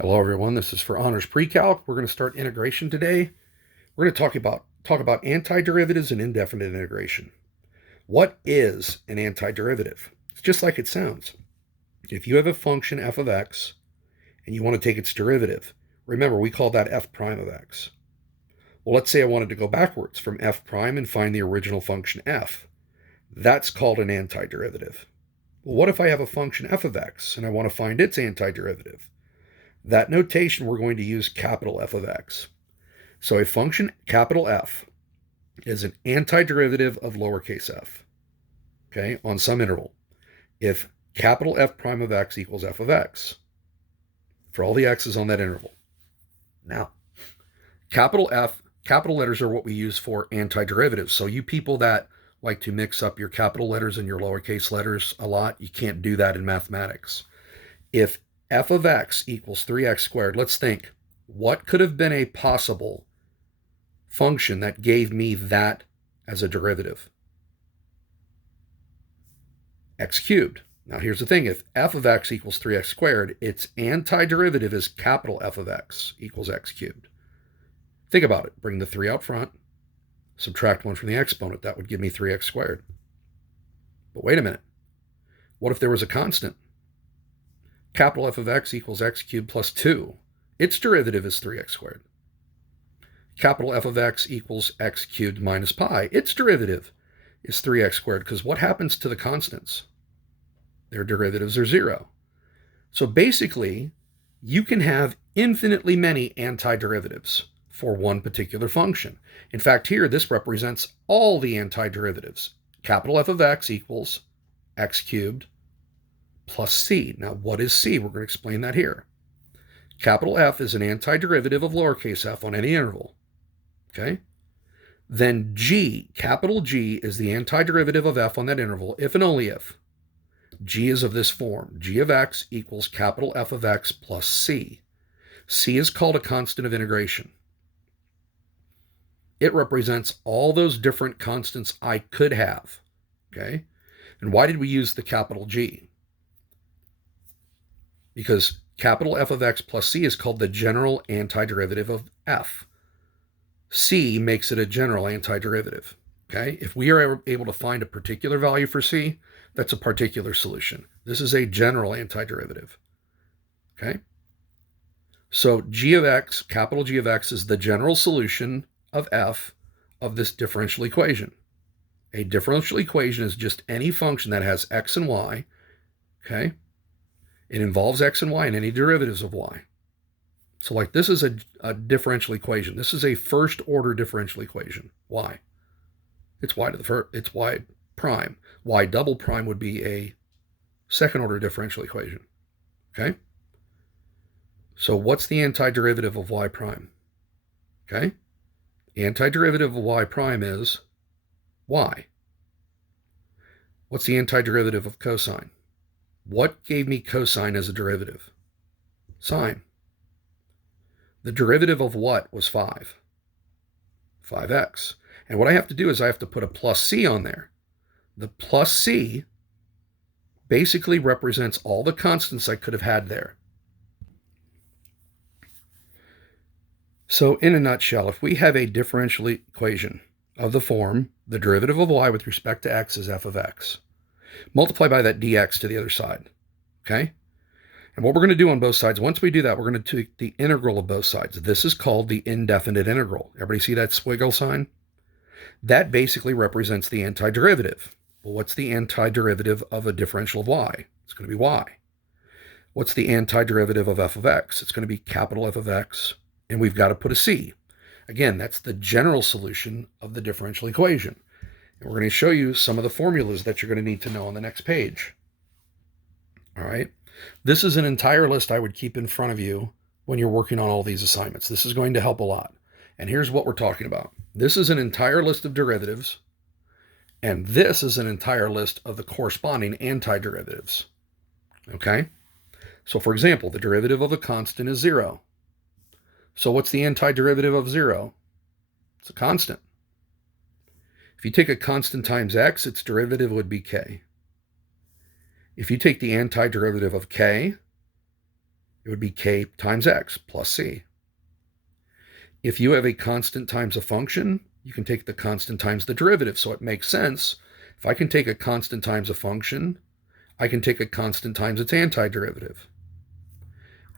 Hello everyone, this is for Honors Pre-Calc. We're going to start integration today. We're going to talk about antiderivatives and indefinite integration. What is an antiderivative? It's just like it sounds. If you have a function f of x and you want to take its derivative, remember we call that f prime of x. Well, let's say I wanted to go backwards from f prime and find the original function f. That's called an antiderivative. Well, what if I have a function f of x and I want to find its antiderivative? That notation, we're going to use capital F of x. So a function capital F is an antiderivative of lowercase f, okay, on some interval. If capital F prime of x equals f of x, for all the x's on that interval. Now, capital letters are what we use for antiderivatives. So you people that like to mix up your capital letters and your lowercase letters a lot, you can't do that in mathematics. If f of x equals 3x squared, let's think, what could have been a possible function that gave me that as a derivative? X cubed. Now here's the thing, if f of x equals 3x squared, its antiderivative is capital F of x equals x cubed. Think about it. Bring the 3 out front, subtract 1 from the exponent. That would give me 3x squared. But wait a minute. What if there was a constant? Capital F of x equals x cubed plus 2. Its derivative is 3x squared. Capital F of x equals x cubed minus pi. Its derivative is 3x squared, because what happens to the constants? Their derivatives are 0. So basically, you can have infinitely many antiderivatives for one particular function. In fact, here, this represents all the antiderivatives. Capital F of x equals x cubed plus c. Now, what is c? We're going to explain that here. Capital F is an antiderivative of lowercase f on any interval. Okay? Then g, capital G, is the antiderivative of f on that interval if and only if g is of this form. G of x equals capital F of x plus c. C is called a constant of integration. It represents all those different constants I could have. Okay? And why did we use the capital G? Because capital F of x plus c is called the general antiderivative of f. C makes it a general antiderivative. Okay? If we are able to find a particular value for c, that's a particular solution. This is a general antiderivative. Okay? So g of x, capital G of x, is the general solution of f of this differential equation. A differential equation is just any function that has x and y. Okay? It involves x and y and any derivatives of y. So like this is a differential equation. This is a first order differential equation. Why? It's y to the first, it's y prime. Y double prime would be a second order differential equation. Okay? So what's the antiderivative of y prime? Okay? The antiderivative of y prime is y. What's the antiderivative of cosine? What gave me cosine as a derivative? Sine. The derivative of what was 5? 5x. And what I have to do is I have to put a plus c on there. The plus c basically represents all the constants I could have had there. So in a nutshell, if we have a differential equation of the form, the derivative of y with respect to x is f of x, multiply by that dx to the other side, okay? And what we're going to do on both sides, once we do that, we're going to take the integral of both sides. This is called the indefinite integral. Everybody see that squiggle sign? That basically represents the antiderivative. Well, what's the antiderivative of a differential of y? It's going to be y. What's the antiderivative of f of x? It's going to be capital F of x, and we've got to put a c. Again, that's the general solution of the differential equation. And we're going to show you some of the formulas that you're going to need to know on the next page. All right? This is an entire list I would keep in front of you when you're working on all these assignments. This is going to help a lot. And here's what we're talking about. This is an entire list of derivatives, and this is an entire list of the corresponding antiderivatives. Okay? So for example, the derivative of a constant is 0. So what's the antiderivative of 0? It's a constant. If you take a constant times x, its derivative would be k. If you take the antiderivative of k, it would be k times x plus c. If you have a constant times a function, you can take the constant times the derivative. So it makes sense. If I can take a constant times a function, I can take a constant times its antiderivative.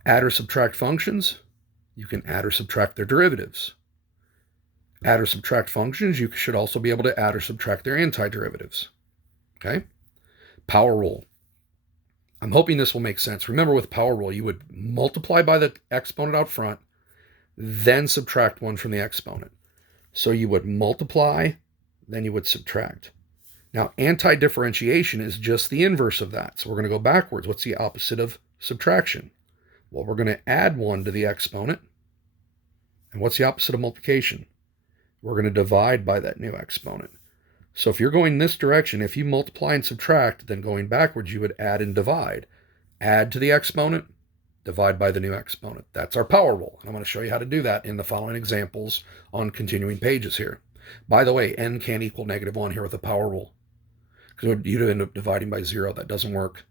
Add or subtract functions, you can add or subtract their derivatives. Add or subtract functions, you should also be able to add or subtract their antiderivatives. Okay? Power rule. I'm hoping this will make sense. Remember, with power rule, you would multiply by the exponent out front, then subtract one from the exponent. So you would multiply, then you would subtract. Now, anti-differentiation is just the inverse of that. So we're going to go backwards. What's the opposite of subtraction? Well, we're going to add 1 to the exponent. And what's the opposite of multiplication? We're going to divide by that new exponent. So if you're going this direction, if you multiply and subtract, then going backwards, you would add and divide. Add to the exponent, divide by the new exponent. That's our power rule. And I'm going to show you how to do that in the following examples on continuing pages here. By the way, n can't equal -1 here with a power rule, because you'd end up dividing by 0. That doesn't work.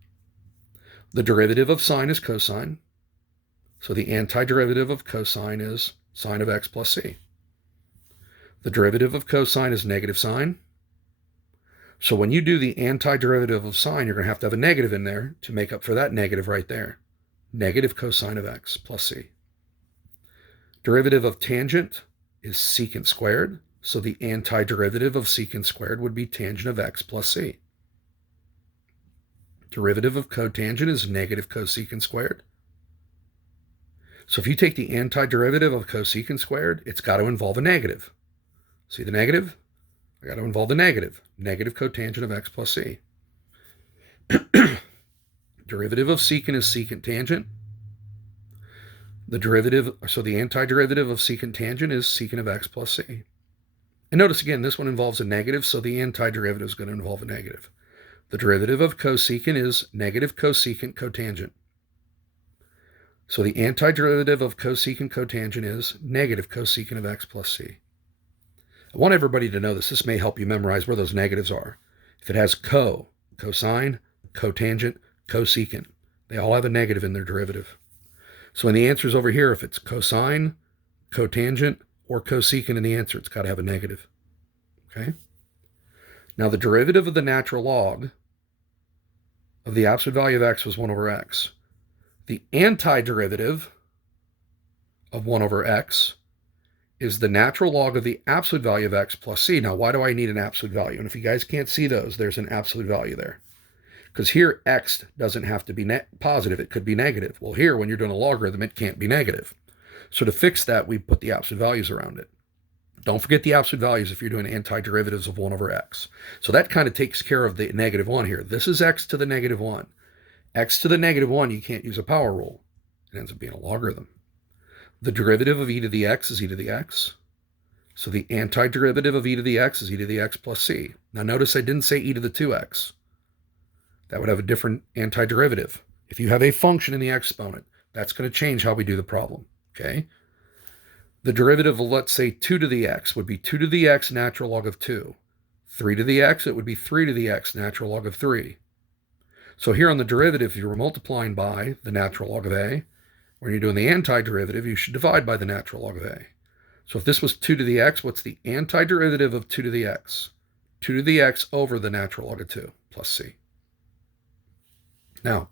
The derivative of sine is cosine. So the antiderivative of cosine is sine of x plus c. The derivative of cosine is negative sine. So when you do the antiderivative of sine, you're going to have a negative in there to make up for that negative right there. Negative cosine of x plus c. Derivative of tangent is secant squared. So the antiderivative of secant squared would be tangent of x plus c. Derivative of cotangent is negative cosecant squared. So if you take the antiderivative of cosecant squared, it's got to involve a negative. See the negative? I got to involve the negative. Negative cotangent of x plus c. Derivative of secant is secant tangent. The antiderivative of secant tangent is secant of x plus c. And notice again, this one involves a negative, so the antiderivative is going to involve a negative. The derivative of cosecant is negative cosecant cotangent. So the antiderivative of cosecant cotangent is negative cosecant of x plus c. I want everybody to know this. This may help you memorize where those negatives are. If it has cosine, cotangent, cosecant, they all have a negative in their derivative. So in the answers over here, if it's cosine, cotangent, or cosecant in the answer, it's got to have a negative. Okay? Now the derivative of the natural log of the absolute value of x was 1 over x. The antiderivative of 1 over x is the natural log of the absolute value of x plus c. Now, why do I need an absolute value? And if you guys can't see those, there's an absolute value there. Because here, x doesn't have to be positive. It could be negative. Well, here, when you're doing a logarithm, it can't be negative. So to fix that, we put the absolute values around it. Don't forget the absolute values if you're doing antiderivatives of 1 over x. So that kind of takes care of the -1 here. This is x to the -1. X to the -1, you can't use a power rule. It ends up being a logarithm. The derivative of e to the x is e to the x. So the antiderivative of e to the x is e to the x plus c. Now notice I didn't say e to the 2x. That would have a different antiderivative. If you have a function in the exponent, that's going to change how we do the problem. Okay? The derivative of, let's say, 2 to the x would be 2 to the x natural log of 2. 3 to the x, it would be 3 to the x natural log of 3. So here on the derivative, if you were multiplying by the natural log of a, when you're doing the antiderivative, you should divide by the natural log of a. So if this was 2 to the x, what's the antiderivative of 2 to the x? 2 to the x over the natural log of 2 plus c. Now,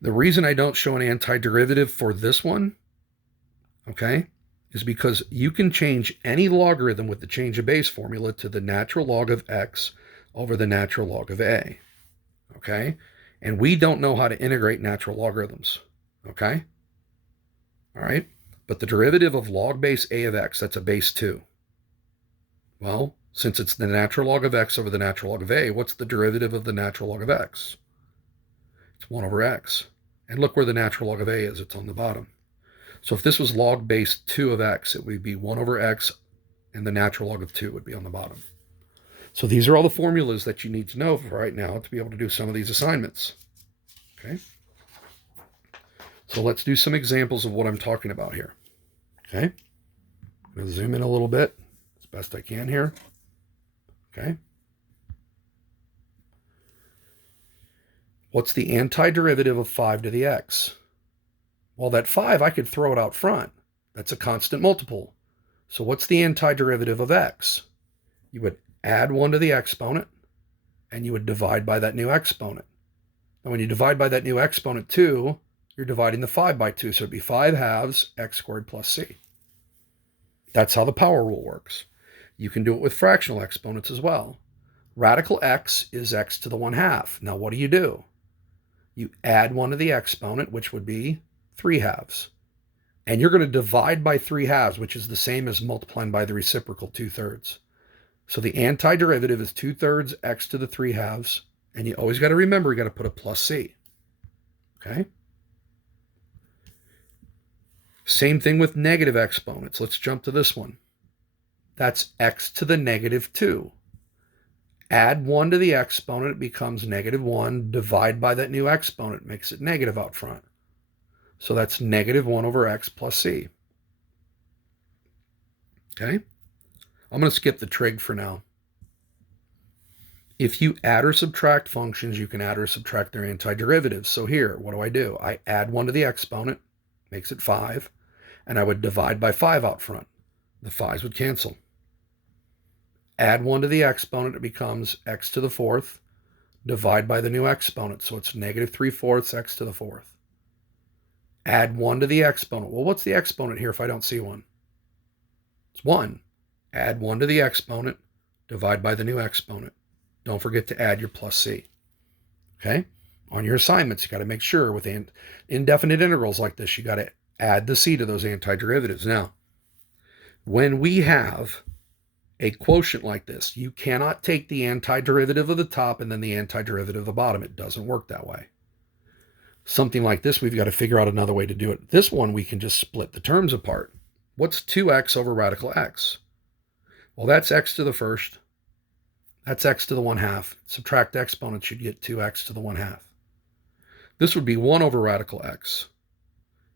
the reason I don't show an antiderivative for this one, okay, is because you can change any logarithm with the change of base formula to the natural log of x over the natural log of a, okay? And we don't know how to integrate natural logarithms, okay? All right, but the derivative of log base a of x, that's a base 2. Well, since it's the natural log of x over the natural log of a, what's the derivative of the natural log of x? It's 1 over x. And look where the natural log of a is. It's on the bottom. So if this was log base 2 of x, it would be 1 over x, and the natural log of 2 would be on the bottom. So these are all the formulas that you need to know for right now to be able to do some of these assignments. Okay? So let's do some examples of what I'm talking about here. Okay? I'm going to zoom in a little bit as best I can here. Okay? What's the antiderivative of 5 to the x? Well, that 5, I could throw it out front. That's a constant multiple. So what's the antiderivative of x? You would add 1 to the exponent, and you would divide by that new exponent. And when you divide by that new exponent 2, you're dividing the 5 by 2, so it'd be 5 halves x squared plus c. That's how the power rule works. You can do it with fractional exponents as well. Radical x is x to the 1/2. Now what do? You add 1 to the exponent, which would be 3 halves. And you're going to divide by 3 halves, which is the same as multiplying by the reciprocal 2/3. So the antiderivative is 2/3 x to the 3 halves. And you always got to remember, you got to put a plus c. Okay? Same thing with negative exponents. Let's jump to this one. That's x to the -2. Add 1 to the exponent, it becomes -1. Divide by that new exponent, makes it negative out front. So that's -1 over x plus c. Okay? I'm going to skip the trig for now. If you add or subtract functions, you can add or subtract their antiderivatives. So here, what do? I add 1 to the exponent, makes it 5, and I would divide by 5 out front. The 5's would cancel. Add 1 to the exponent, it becomes x to the 4th. Divide by the new exponent, so it's -3/4 x to the 4th. Add 1 to the exponent. Well, what's the exponent here if I don't see one? It's 1. Add 1 to the exponent, divide by the new exponent. Don't forget to add your plus c. Okay? On your assignments, you got to make sure with indefinite integrals like this, you got to add the c to those antiderivatives. Now, when we have a quotient like this, you cannot take the antiderivative of the top and then the antiderivative of the bottom. It doesn't work that way. Something like this, we've got to figure out another way to do it. This one, we can just split the terms apart. What's 2x over radical x? Well, that's x to the first. That's x to the 1/2. Subtract exponents, you'd get 2x to the 1/2. This would be 1 over radical x,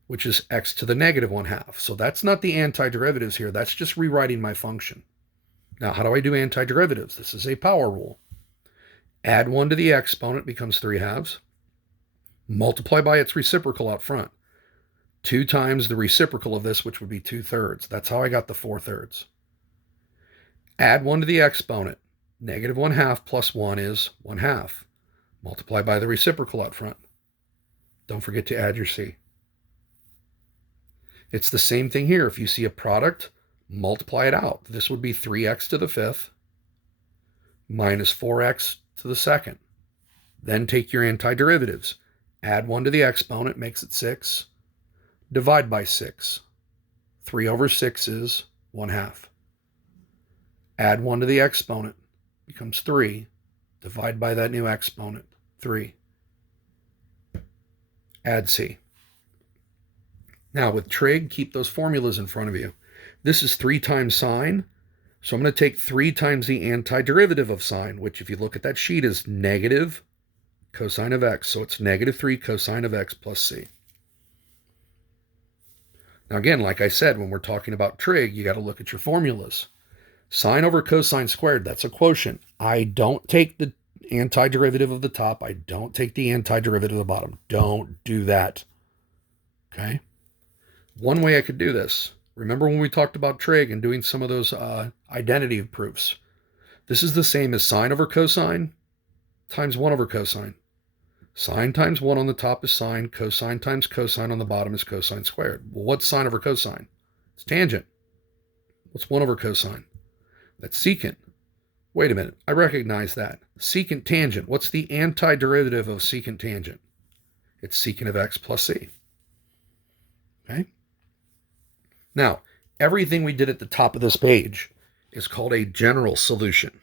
which is x to the -1/2. So that's not the antiderivatives here. That's just rewriting my function. Now, how do I do antiderivatives? This is a power rule. Add 1 to the exponent, becomes 3 halves. Multiply by its reciprocal out front. 2 times the reciprocal of this, which would be 2/3. That's how I got the 4/3. Add 1 to the exponent. -1/2 plus 1 is 1/2. Multiply by the reciprocal out front. Don't forget to add your c. It's the same thing here. If you see a product, multiply it out. This would be 3x to the 5th minus 4x to the 2nd. Then take your antiderivatives. Add 1 to the exponent, makes it 6. Divide by 6. 3 over 6 is 1/2. Add 1 to the exponent, becomes 3. Divide by that new exponent, 3. Add c. Now with trig, keep those formulas in front of you. This is 3 times sine, so I'm going to take 3 times the antiderivative of sine, which if you look at that sheet is negative cosine of x. So it's -3 cosine of x plus c. Now again, like I said, when we're talking about trig, you got to look at your formulas. Sine over cosine squared, that's a quotient. I don't take the antiderivative of the top. I don't take the antiderivative of the bottom. Don't do that. Okay? One way I could do this, remember when we talked about trig and doing some of those identity proofs? This is the same as sine over cosine times 1 over cosine. Sine times 1 on the top is sine. Cosine times cosine on the bottom is cosine squared. Well, what's sine over cosine? It's tangent. What's 1 over cosine? That's secant. Wait a minute. I recognize that. Secant tangent. What's the antiderivative of secant tangent? It's secant of x plus c. Okay? Now, everything we did at the top of this page is called a general solution.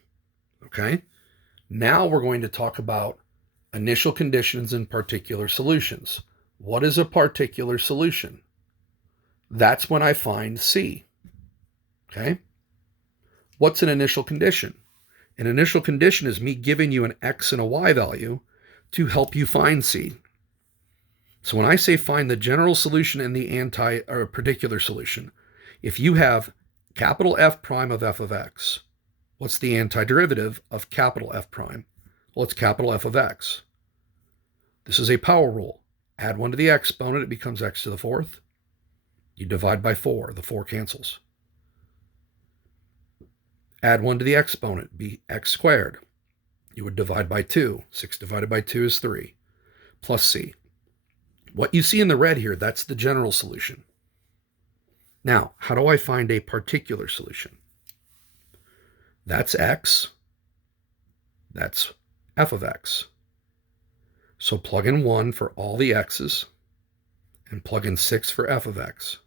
Okay? Now we're going to talk about initial conditions and particular solutions. What is a particular solution? That's when I find c. Okay? What's an initial condition? An initial condition is me giving you an x and a y value to help you find c. So when I say find the general solution and the particular solution, if you have capital F prime of f of x, what's the antiderivative of capital F prime? Well, it's capital F of x. This is a power rule. Add 1 to the exponent, it becomes x to the fourth. You divide by 4, the 4 cancels. Add 1 to the exponent, be x squared. You would divide by 2. 6 divided by 2 is 3, plus c. What you see in the red here, that's the general solution. Now, how do I find a particular solution? That's x. That's f of x. So plug in 1 for all the x's and plug in 6 for f of x.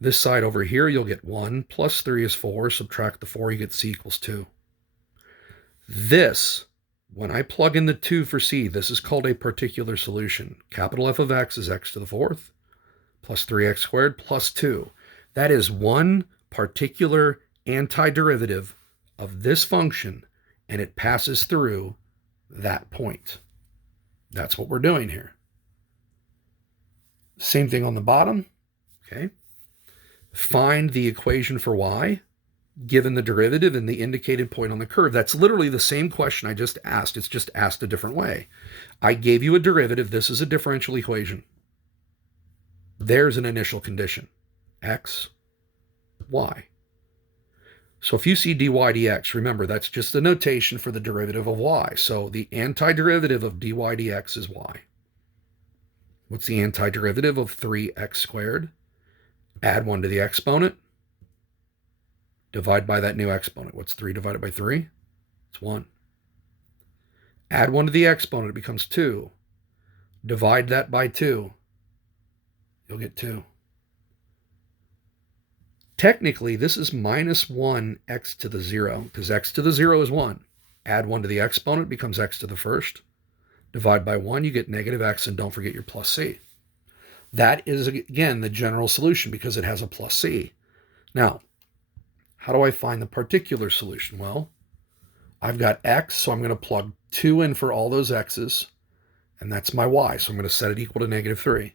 This side over here, you'll get 1 plus 3 is 4. Subtract the 4, you get c equals 2. This, when I plug in the 2 for c, this is called a particular solution. Capital F of x is x to the fourth plus 3x squared plus 2. That is one particular antiderivative of this function, and it passes through that point. That's what we're doing here. Same thing on the bottom. Okay. Find the equation for y given the derivative and the indicated point on the curve. That's literally the same question I just asked. It's just asked a different way. I gave you a derivative. This is a differential equation. There's an initial condition, x, y. So if you see dy dx, remember that's just the notation for the derivative of y. So the antiderivative of dy dx is y. What's the antiderivative of 3x squared? Add 1 to the exponent. Divide by that new exponent. What's 3 divided by 3? It's 1. Add 1 to the exponent, it becomes 2. Divide that by 2. You'll get 2. Technically, this is minus 1 x to the 0, because x to the 0 is 1. Add 1 to the exponent, becomes x to the first. Divide by 1, you get negative x, and don't forget your plus c. That is, again, the general solution because it has a plus c. Now, how do I find the particular solution? Well, I've got x, so I'm going to plug 2 in for all those x's, and that's my y, so I'm going to set it equal to negative 3.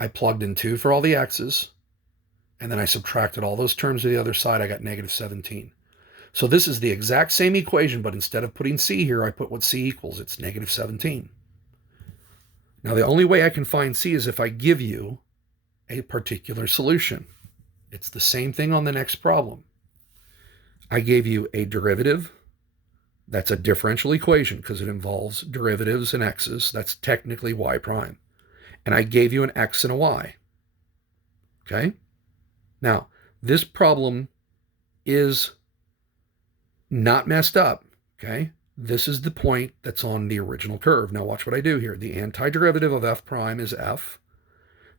I plugged in 2 for all the x's, and then I subtracted all those terms to the other side. I got negative 17. So this is the exact same equation, but instead of putting c here, I put what c equals. It's negative 17. Now, the only way I can find c is if I give you a particular solution. It's the same thing on the next problem. I gave you a derivative. That's a differential equation because it involves derivatives and x's. That's technically y prime. And I gave you an x and a y. Okay? Now, this problem is not messed up. Okay? This is the point that's on the original curve. Now watch what I do here. The antiderivative of f prime is f.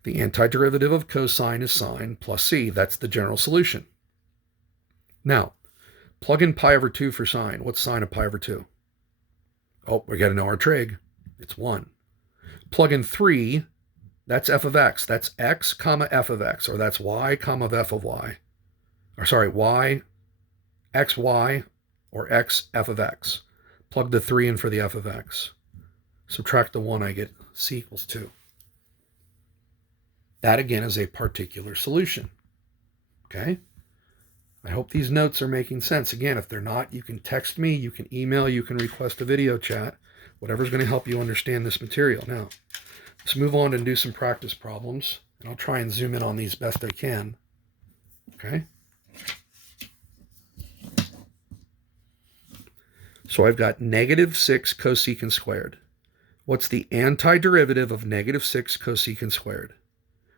The antiderivative of cosine is sine plus c. That's the general solution. Now, plug in pi over 2 for sine. What's sine of pi over 2? Oh, we got to know our trig. It's 1. Plug in 3. That's f of x. That's x comma f of x, or that's y comma f of y. Or sorry, y, x, y, or x, f of x. Plug the 3 in for the f of x. Subtract the 1, I get c equals 2. That, again, is a particular solution. Okay? I hope these notes are making sense. Again, if they're not, you can text me, you can email, you can request a video chat, whatever's going to help you understand this material. Now, let's move on and do some practice problems, and I'll try and zoom in on these best I can. Okay? So I've got negative 6 cosecant squared. What's the antiderivative of negative 6 cosecant squared?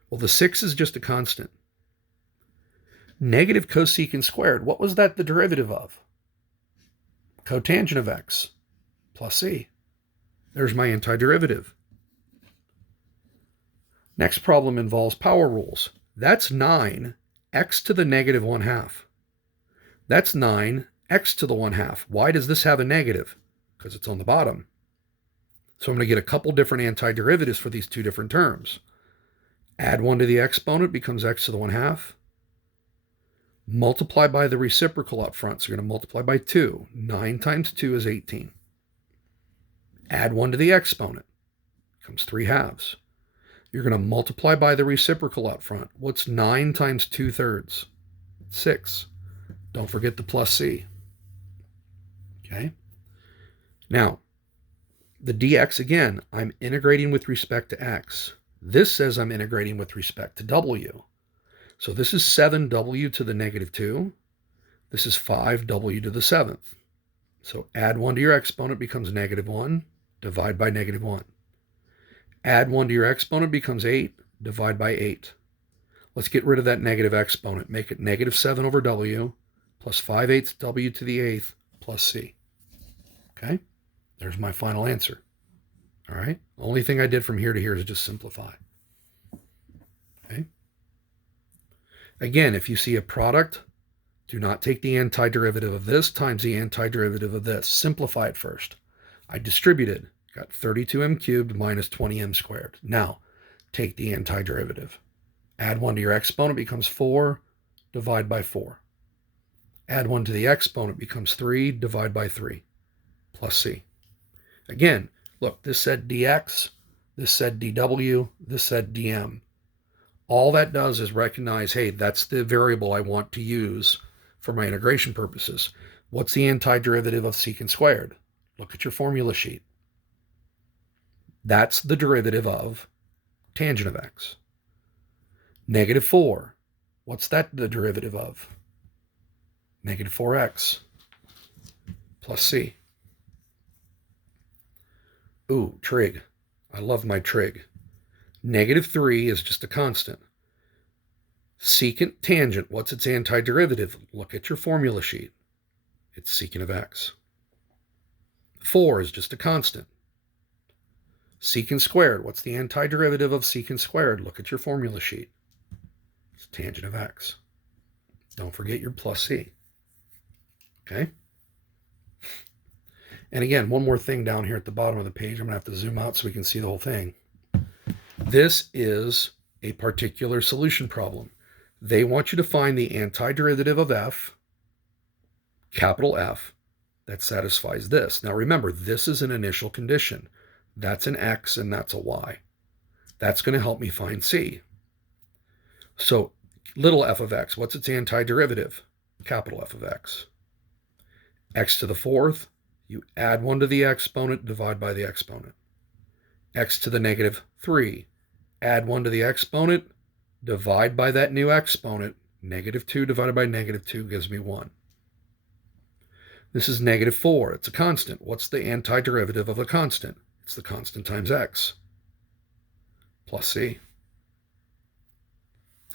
Well, the 6 is just a constant. Negative cosecant squared, what was that the derivative of? Cotangent of x plus c. There's my antiderivative. Next problem involves power rules. That's 9 x to the negative 1/2. That's 9 x to the 1/2. Why does this have a negative? Because it's on the bottom. So I'm going to get a couple different antiderivatives for these two different terms. Add 1 to the exponent, becomes x to the 1/2. Multiply by the reciprocal up front. So you're going to multiply by 2. 9 times 2 is 18. Add 1 to the exponent, becomes 3/2. You're going to multiply by the reciprocal up front. What's 9 times 2/3? 6. Don't forget the plus c. Okay? Now, The dx, again, I'm integrating with respect to x. This says I'm integrating with respect to w. So this is 7w to the negative 2. This is 5w to the 7th. So add 1 to your exponent becomes negative 1. Divide by negative 1. Add 1 to your exponent becomes 8. Divide by 8. Let's get rid of that negative exponent. Make it negative 7 over w plus 5/8 w to the 8th plus c. Okay? There's my final answer. All right? The only thing I did from here to here is just simplify. Okay? Again, if you see a product, do not take the antiderivative of this times the antiderivative of this. Simplify it first. I distributed. Got 32m cubed minus 20m squared. Now, take the antiderivative. Add 1 to your exponent becomes 4. Divide by 4. Add 1 to the exponent becomes 3. Divide by 3. Plus c. Again, look, this said dx, this said dw, this said dm. All that does is recognize, hey, that's the variable I want to use for my integration purposes. What's the antiderivative of secant squared? Look at your formula sheet. That's the derivative of tangent of x. Negative 4. What's that the derivative of? Negative 4x plus c. Ooh, trig. I love my trig. Negative 3 is just a constant. Secant tangent, what's its antiderivative? Look at your formula sheet. It's secant of x. 4 is just a constant. Secant squared, what's the antiderivative of secant squared? Look at your formula sheet. It's tangent of x. Don't forget your plus c. Okay? And again, one more thing down here at the bottom of the page. I'm going to have to zoom out so we can see the whole thing. This is a particular solution problem. They want you to find the antiderivative of f, capital F, that satisfies this. Now remember, this is an initial condition. That's an x and that's a y. That's going to help me find c. So little f of x, what's its antiderivative? Capital F of x. X to the 4th, you add 1 to the exponent, divide by the exponent. X to the negative 3, add 1 to the exponent, divide by that new exponent. Negative 2 divided by negative 2 gives me 1. This is negative 4. It's a constant. What's the antiderivative of a constant? It's the constant times x plus c.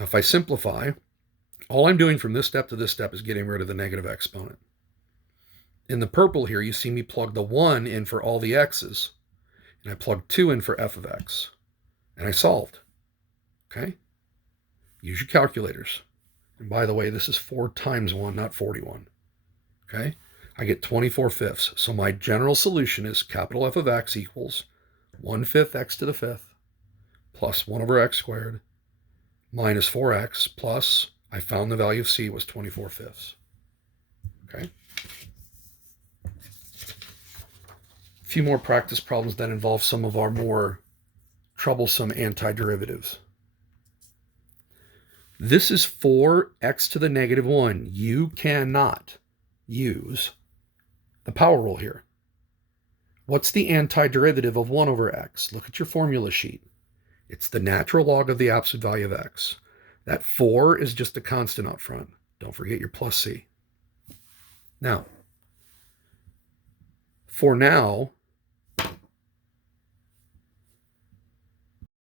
Now if I simplify, all I'm doing from this step to this step is getting rid of the negative exponent. In the purple here, you see me plug the 1 in for all the x's, and I plug 2 in for f of x, and I solved. Okay? Use your calculators. And by the way, this is 4 times 1, not 41. Okay? I get 24/5. So my general solution is capital F of x equals 1/5 x to the 5th plus 1 over x squared minus 4x plus, I found the value of c was 24/5. Okay? A few more practice problems that involve some of our more troublesome antiderivatives. This is 4x to the negative 1. You cannot use the power rule here. What's the antiderivative of 1 over x? Look at your formula sheet. It's the natural log of the absolute value of x. That 4 is just a constant out front. Don't forget your plus c. Now, for now,